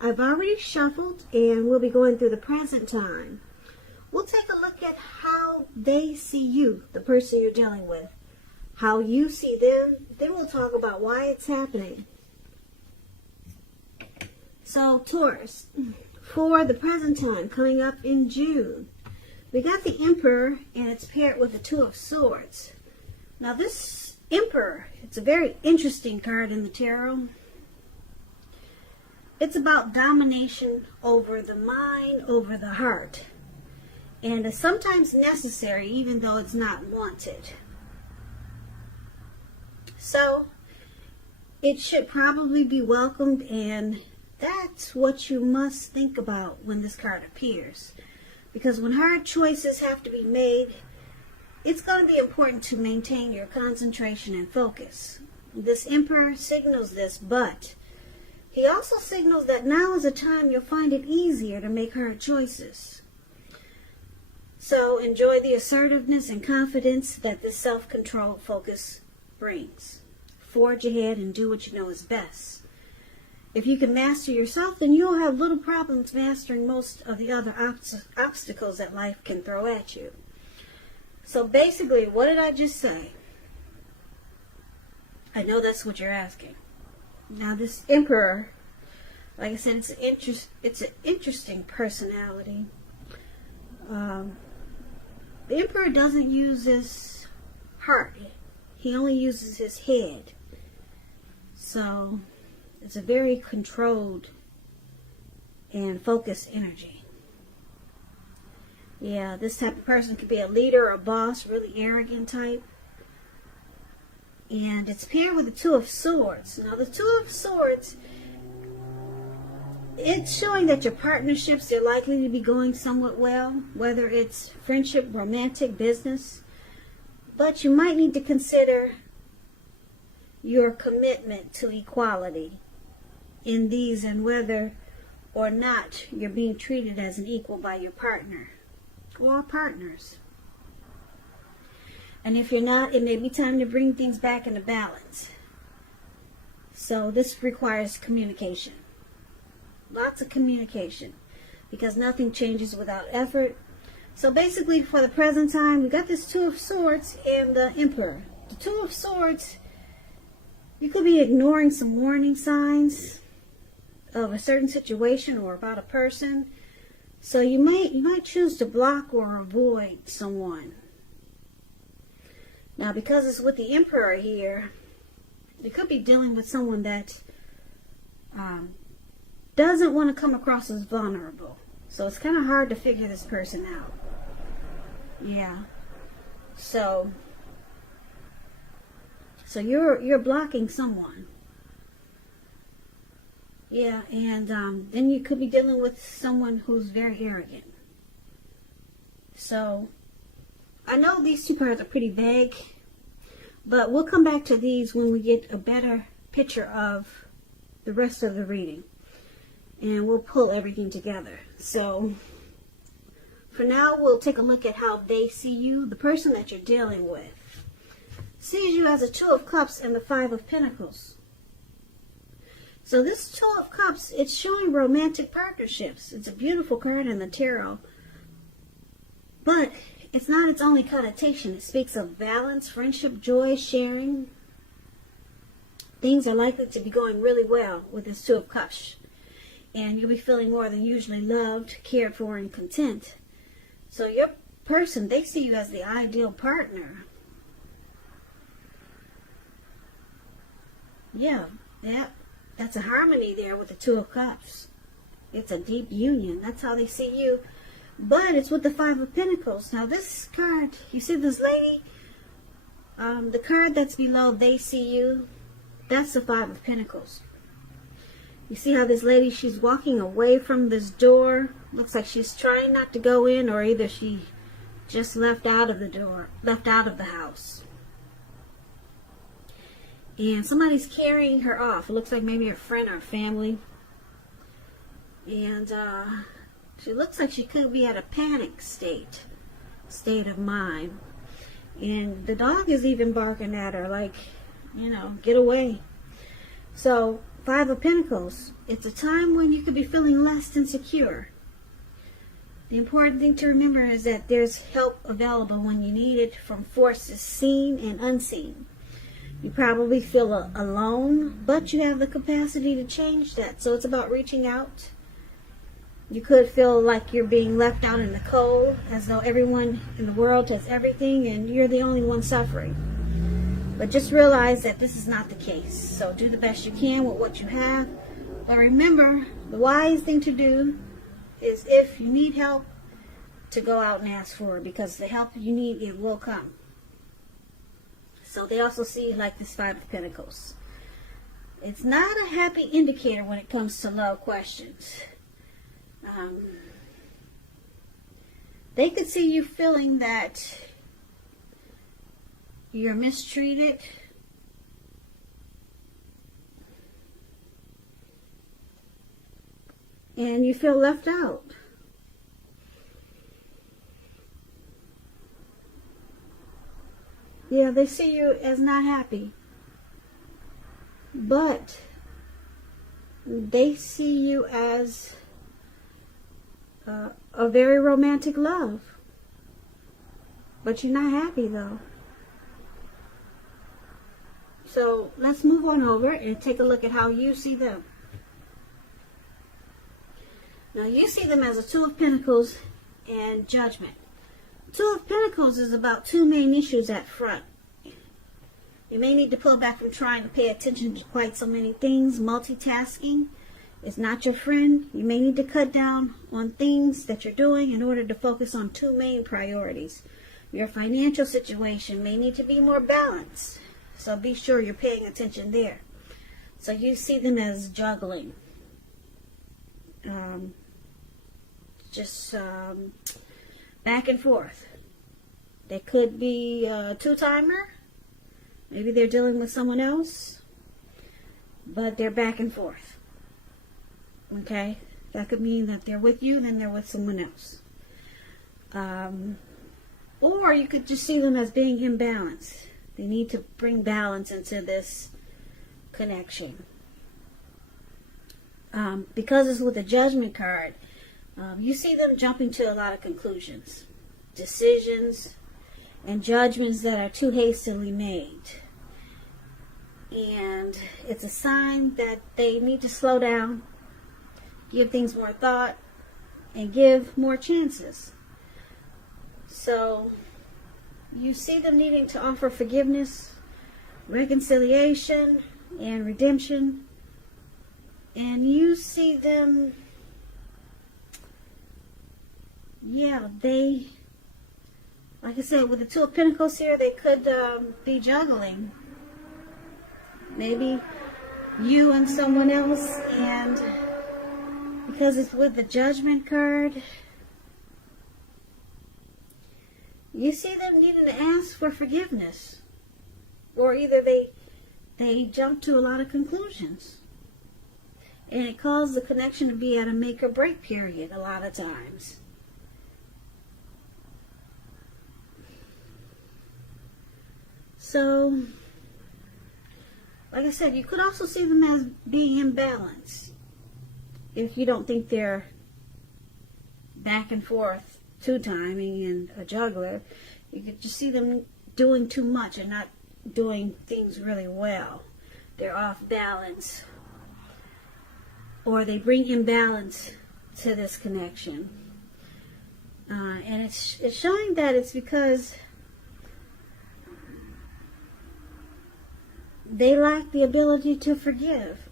I've already shuffled and we'll be going through the present time. We'll take a look at how they see you, the person you're dealing with, how you see them. Then we'll talk about why it's happening. So Taurus, for the present time coming up in June, we got the Emperor and it's paired with the Two of Swords. Now this Emperor, it's a very interesting card in the tarot. It's about domination over the mind, over the heart. And it's sometimes necessary even though it's not wanted. So it should probably be welcomed, and that's what you must think about when this card appears. Because when hard choices have to be made, it's going to be important to maintain your concentration and focus. This Emperor signals this, but he also signals that now is a time you'll find it easier to make hard choices. So enjoy the assertiveness and confidence that this self-control focus brings. Forge ahead and do what you know is best. If you can master yourself, then you'll have little problems mastering most of the other obstacles that life can throw at you. So basically, what did I just say? I know that's what you're asking. Now this Emperor, like I said, it's an interesting personality. The Emperor doesn't use his heart. He only uses his head. So it's a very controlled and focused energy. Yeah, this type of person could be a leader or a boss, really arrogant type. And it's paired with the Two of Swords. Now the Two of Swords, it's showing that your partnerships are likely to be going somewhat well, whether it's friendship, romantic, business. But you might need to consider your commitment to equality in these and whether or not you're being treated as an equal by your partner or partners. And if you're not, it may be time to bring things back into balance. So this requires communication. Lots of communication. Because nothing changes without effort. So basically, for the present time, we got this Two of Swords and the Emperor. The Two of Swords, you could be ignoring some warning signs of a certain situation or about a person. So you might choose to block or avoid someone. Now, because it's with the Emperor here, you could be dealing with someone that doesn't want to come across as vulnerable. So it's kind of hard to figure this person out. Yeah. So you're blocking someone. Yeah, and then you could be dealing with someone who's very arrogant. So I know these two cards are pretty vague, but we'll come back to these when we get a better picture of the rest of the reading. And we'll pull everything together. So for now, we'll take a look at how they see you. The person that you're dealing with sees you as a Two of Cups and the Five of Pentacles. So this Two of Cups, it's showing romantic partnerships. It's a beautiful card in the tarot. But it's not its only connotation. It speaks of balance, friendship, joy, sharing. Things are likely to be going really well with this Two of Cups. And you'll be feeling more than usually loved, cared for, and content. So your person, they see you as the ideal partner. Yeah, that's a harmony there with the Two of Cups. It's a deep union. That's how they see you. But it's with the Five of Pentacles. Now this card, you see this lady? The card that's below, they see you. That's the Five of Pentacles. You see how this lady, she's walking away from this door. Looks like she's trying not to go in, or either she just left out of the door, left out of the house. And somebody's carrying her off. It looks like maybe her friend or family. And she looks like she could be at a panic state of mind. And the dog is even barking at her like, you know, get away. So Five of Pentacles. It's a time when you could be feeling less than secure. The important thing to remember is that there's help available when you need it from forces seen and unseen. You probably feel alone, but you have the capacity to change that. So it's about reaching out. You could feel like you're being left out in the cold, as though everyone in the world has everything and you're the only one suffering. But just realize that this is not the case. So do the best you can with what you have. But remember, the wise thing to do is, if you need help, to go out and ask for it, because the help you need, it will come. So they also see like this Five of Pentacles. It's not a happy indicator when it comes to love questions. They could see you feeling that you're mistreated, and you feel left out. Yeah, they see you as not happy, but they see you as a very romantic love. But you're not happy though. So let's move on over and take a look at how you see them. Now you see them as a Two of Pentacles and Judgment. Two of Pentacles is about two main issues at front. You may need to pull back from trying to pay attention to quite so many things. Multitasking is not your friend. You may need to cut down on things that you're doing in order to focus on two main priorities. Your financial situation may need to be more balanced. So be sure you're paying attention there. So you see them as juggling. Back and forth. They could be a two-timer. Maybe they're dealing with someone else. But they're back and forth. Okay? That could mean that they're with you, then they're with someone else. Or you could just see them as being imbalanced. They need to bring balance into this connection. Because it's with the Judgment card, you see them jumping to a lot of conclusions, decisions, and judgments that are too hastily made. And it's a sign that they need to slow down, give things more thought, and give more chances. So you see them needing to offer forgiveness, reconciliation, and redemption. And you see them, they, like I said, with the Two of Pentacles here, they could be juggling. Maybe you and someone else, and because it's with the Judgment card, you see them needing to ask for forgiveness. Or either they jump to a lot of conclusions. And it caused the connection to be at a make or break period a lot of times. So, like I said, you could also see them as being imbalanced. If you don't think they're back and forth two-timing and a juggler, you could just see them doing too much and not doing things really well. They're off balance. Or they bring imbalance to this connection. And it's showing that it's because they lack the ability to forgive.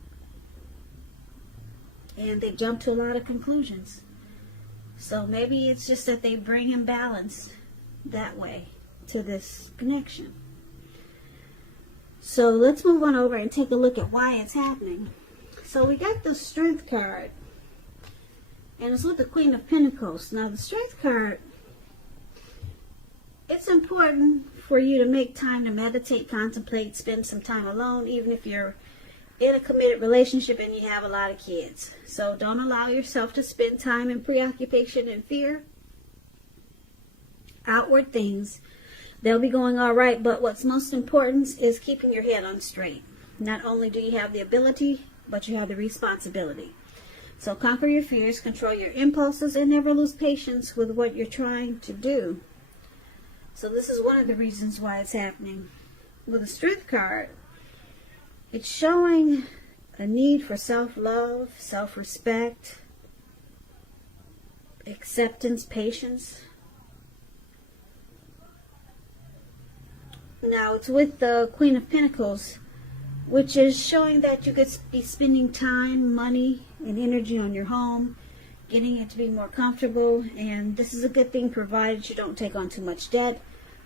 And they jump to a lot of conclusions. So maybe it's just that they bring imbalance that way to this connection. So let's move on over and take a look at why it's happening. So we got the Strength card, and it's with the Queen of Pentacles. Now the Strength card, it's important for you to make time to meditate, contemplate, spend some time alone, even if you're in a committed relationship and you have a lot of kids. So don't allow yourself to spend time in preoccupation and fear. Outward things, they'll be going all right, but what's most important is keeping your head on straight. Not only do you have the ability but you have the responsibility. So conquer your fears, control your impulses, and never lose patience with what you're trying to do. So this is one of the reasons why it's happening. With the Strength card, it's showing a need for self-love, self-respect, acceptance, patience. Now it's with the Queen of Pentacles, which is showing that you could be spending time, money, and energy on your home, getting it to be more comfortable, and this is a good thing provided you don't take on too much debt.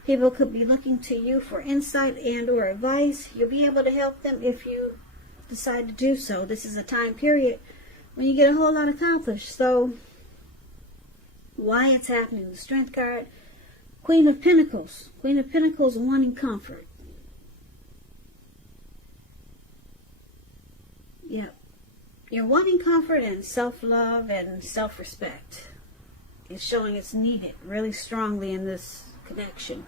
People could be looking to you for insight and or advice. You'll be able to help them if you decide to do so. This is a time period when you get a whole lot accomplished. So why it's happening? The Strength card, Queen of Pentacles. Queen of Pentacles wanting comfort. Yep. You're wanting comfort and self-love and self-respect. It's showing it's needed really strongly in this connection.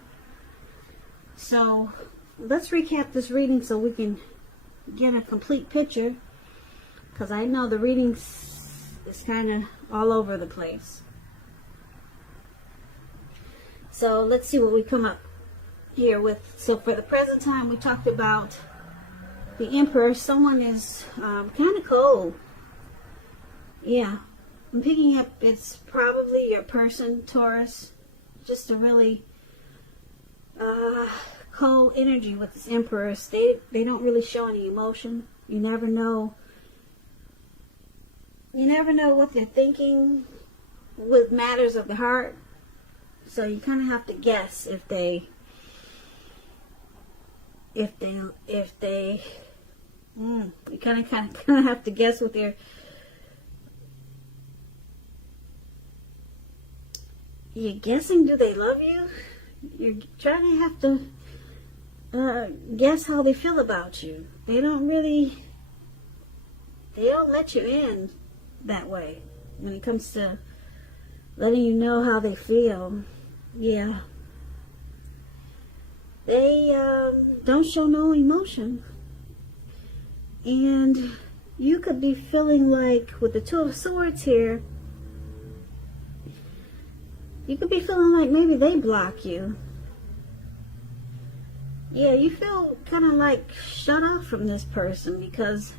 So let's recap this reading so we can get a complete picture, because I know the reading is kind of all over the place. So let's see what we come up here with. So for the present time, we talked about the Emperor. Someone is kind of cold. Yeah, I'm picking up it's probably your person, Taurus. Just a really cold energy with this Empress. They don't really show any emotion. You never know. You never know what they're thinking with matters of the heart. So you kind of have to guess if they you kind of have to guess with their. You're guessing, do they love you? You're trying to have to guess how they feel about you. They don't let you in that way when it comes to letting you know how they feel. Yeah. They don't show no emotion. And you could be feeling like, with the Two of Swords here, you could be feeling like maybe they block you. Yeah, you feel kind of like shut off from this person because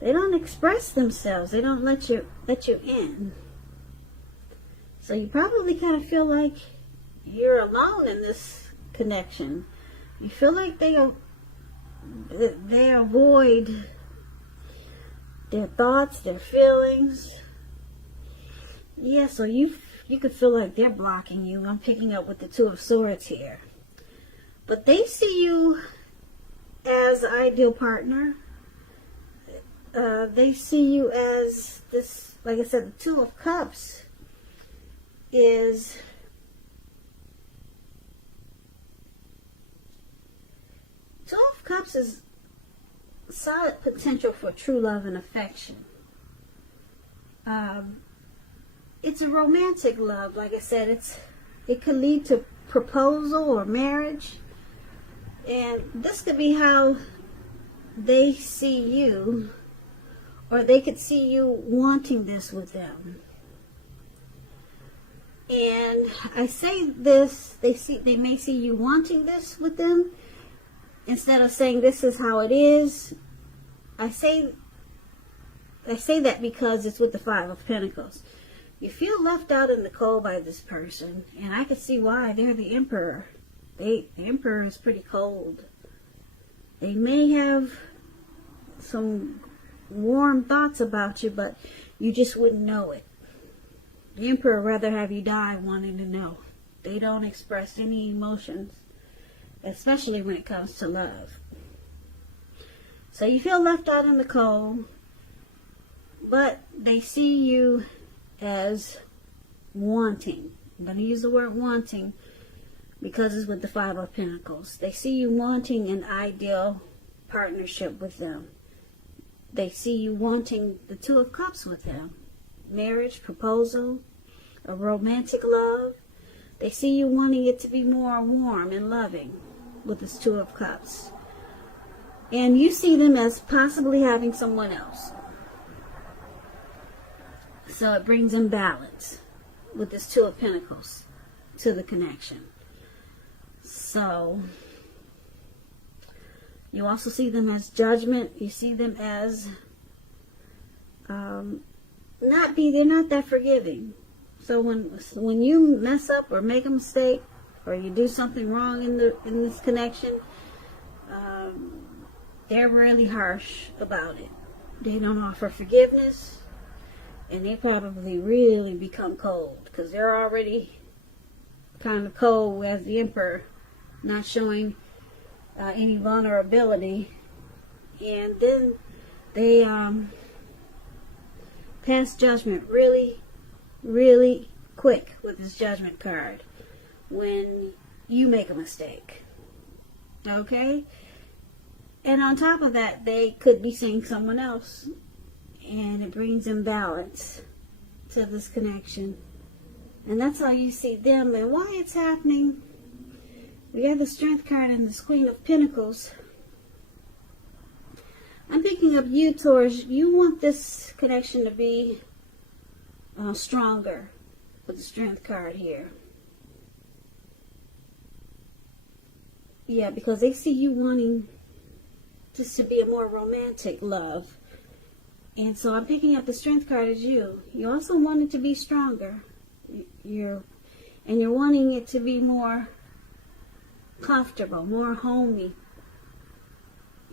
they don't express themselves. They don't let you in. So you probably kind of feel like you're alone in this connection. You feel like they avoid their thoughts, their feelings. Yeah, so you could feel like they're blocking you. I'm picking up with the Two of Swords here. But they see you as ideal partner. They see you as this, like I said, the Two of Cups is solid potential for true love and affection. It's a romantic love. Like I said, it could lead to proposal or marriage. And this could be how they see you, or they could see you wanting this with them. And I say this, they may see you wanting this with them. Instead of saying this is how it is, I say that because it's with the Five of Pentacles. You feel left out in the cold by this person, and I can see why. They're the Emperor. The Emperor is pretty cold. They may have some warm thoughts about you, but you just wouldn't know it. The Emperor rather have you die wanting to know. They don't express any emotions, especially when it comes to love. So you feel left out in the cold, but they see you as wanting. I'm going to use the word wanting because it's with the Five of Pentacles. They see you wanting an ideal partnership with them. They see you wanting the Two of Cups with them. Marriage, proposal, a romantic love. They see you wanting it to be more warm and loving with this Two of Cups. And you see them as possibly having someone else. So it brings them balance with this Two of Pentacles to the connection. So you also see them as judgment. You see them as they're not that forgiving. So when you mess up or make a mistake or you do something wrong in this connection, they're really harsh about it. They don't offer forgiveness, and they probably really become cold because they're already kind of cold as the Emperor, not showing any vulnerability, and then they pass judgment really, really quick with this Judgment card when you make a mistake. Okay? And on top of that, they could be seeing someone else, and it brings imbalance to this connection. And that's how you see them and why it's happening. We have the Strength card and the Queen of Pentacles. I'm picking up you, Taurus. You want this connection to be stronger with the Strength card here. Yeah, because they see you wanting this to be a more romantic love. And so I'm picking up the Strength card as you. You also want it to be stronger. You're wanting it to be more comfortable, more homey.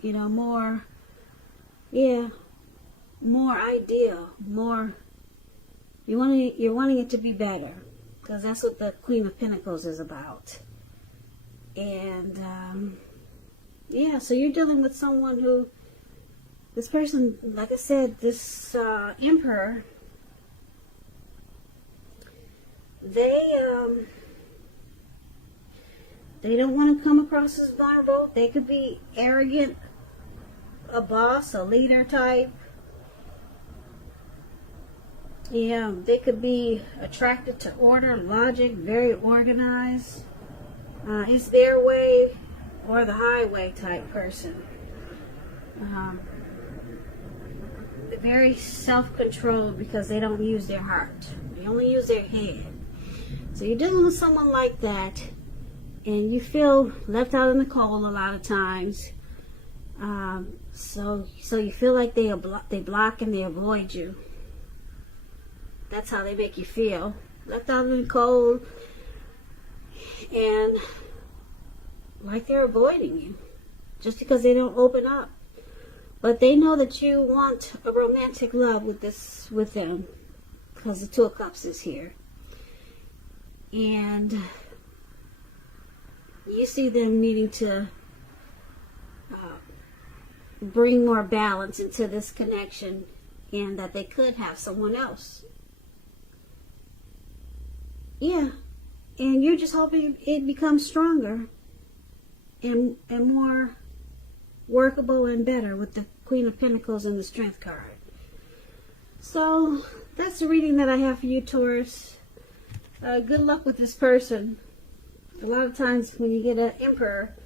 You know, more ideal, more. You're wanting it to be better, because that's what the Queen of Pentacles is about. And so you're dealing with someone who, this person, like I said, this Emperor, they don't want to come across as vulnerable. They could be arrogant, a boss, a leader type. Yeah, they could be attracted to order, logic, very organized. It's their way or the highway type person. They're very self-controlled because they don't use their heart. They only use their head. So you're dealing with someone like that, and you feel left out in the cold a lot of times. So you feel like they block and they avoid you. That's how they make you feel. Left out in the cold and like they're avoiding you just because they don't open up. But they know that you want a romantic love with them because the Two of Cups is here. And you see them needing to bring more balance into this connection, and that they could have someone else. Yeah, and you're just hoping it becomes stronger and more workable and better with the Queen of Pentacles and the Strength card. So that's the reading that I have for you, Taurus. Good luck with this person. A lot of times when you get an Emperor,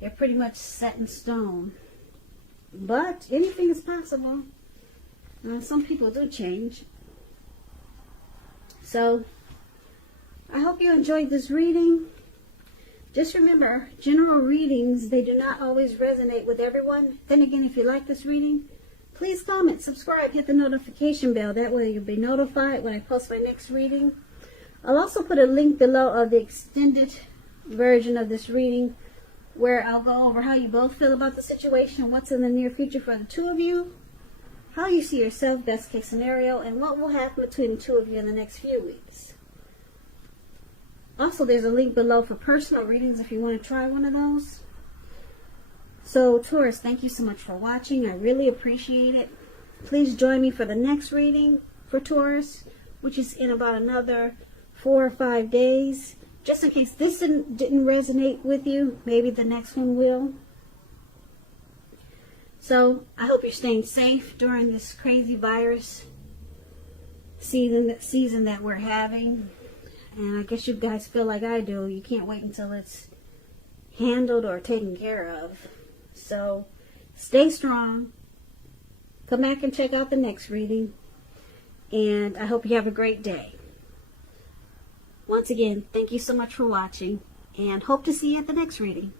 they're pretty much set in stone. But anything is possible. Some people do change. So I hope you enjoyed this reading. Just remember, general readings, they do not always resonate with everyone. Then again, if you like this reading, please comment, subscribe, hit the notification bell. That way you'll be notified when I post my next reading. I'll also put a link below of the extended version of this reading, where I'll go over how you both feel about the situation, what's in the near future for the two of you, how you see yourself, best case scenario, and what will happen between the two of you in the next few weeks. Also, there's a link below for personal readings if you want to try one of those. So, Taurus, thank you so much for watching. I really appreciate it. Please join me for the next reading for Taurus, which is in about another 4 or 5 days. Just in case this didn't resonate with you, maybe the next one will. So, I hope you're staying safe during this crazy virus season that we're having. And I guess you guys feel like I do. You can't wait until it's handled or taken care of. So, Stay strong. Come back and check out the next reading. And I hope you have a great day. Once again, thank you so much for watching, and hope to see you at the next reading.